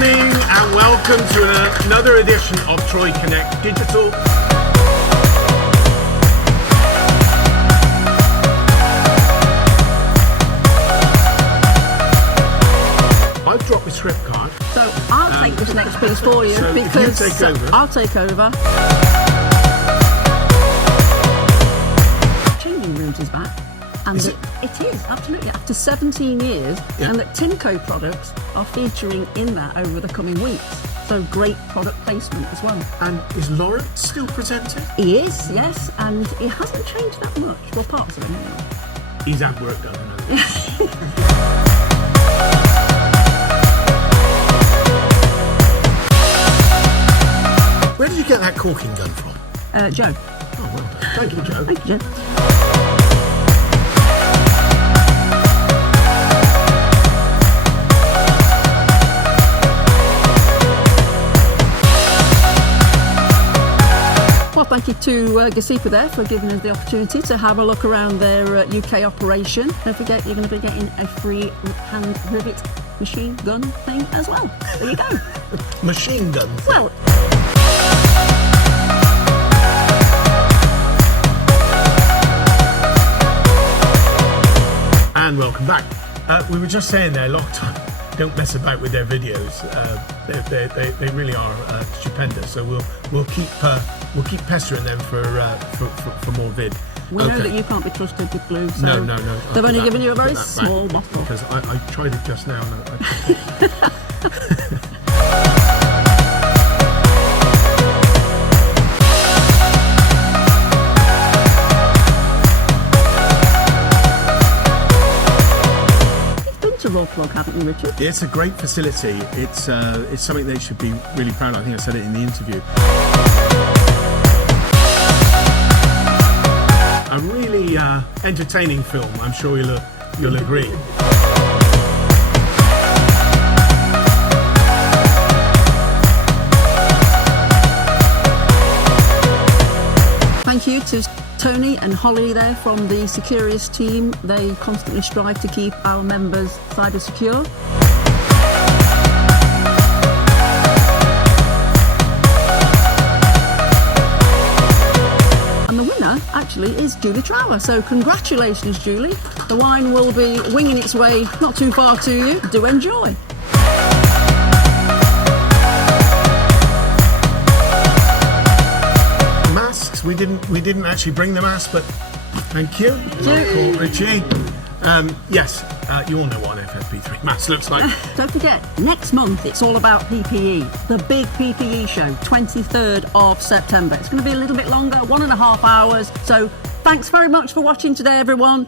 morning and welcome to another edition of Troy Connect Digital. I've dropped my script card. So I'll take this next piece for you so because if you take over. I'll take over. Changing rooms is back. And Is it? It is, absolutely, after 17 years, Yeah. and that Timco products are featuring in that over the coming weeks. So great product placement as well. And is Lawrence still presenting? He is, yes, and he hasn't changed that much. Well, parts of him anyway. He's had work done, I know. Where did you get that caulking gun from? Joe. Oh, well done. Thank you, Joe. Thank you, Joe. Well, thank you to Gespia there for giving us the opportunity to have a look around their UK operation. Don't forget, you're going to be getting a free hand rivet machine gun thing as well. There you go. Machine gun thing. Well, and welcome back. We were just saying there, a lot of time, don't mess about with their videos. They really are stupendous. So we'll keep pestering them for more vid. we know that you can't be trusted with glue. So No. they've only given you a very small bottle. Because I tried it just now. And To Rawlplug, haven't you, Richard? it's a great facility. It's something they should be really proud of. I think I said it in the interview. A really entertaining film. I'm sure you'll agree. Thank you to Tony and Holly there from the Securious team. They constantly strive to keep our members cyber secure. And the winner actually is Julie Trower. So congratulations, Julie. The wine will be winging its way not too far to you. Do enjoy. We didn't actually bring the mask, but thank you. Cool, Richie. Yes, you all know what an FFP3 mask looks like. Don't forget, next month it's all about PPE. The big PPE show, 23rd of September. It's going to be a little bit longer, 1.5 hours. So thanks very much for watching today, everyone.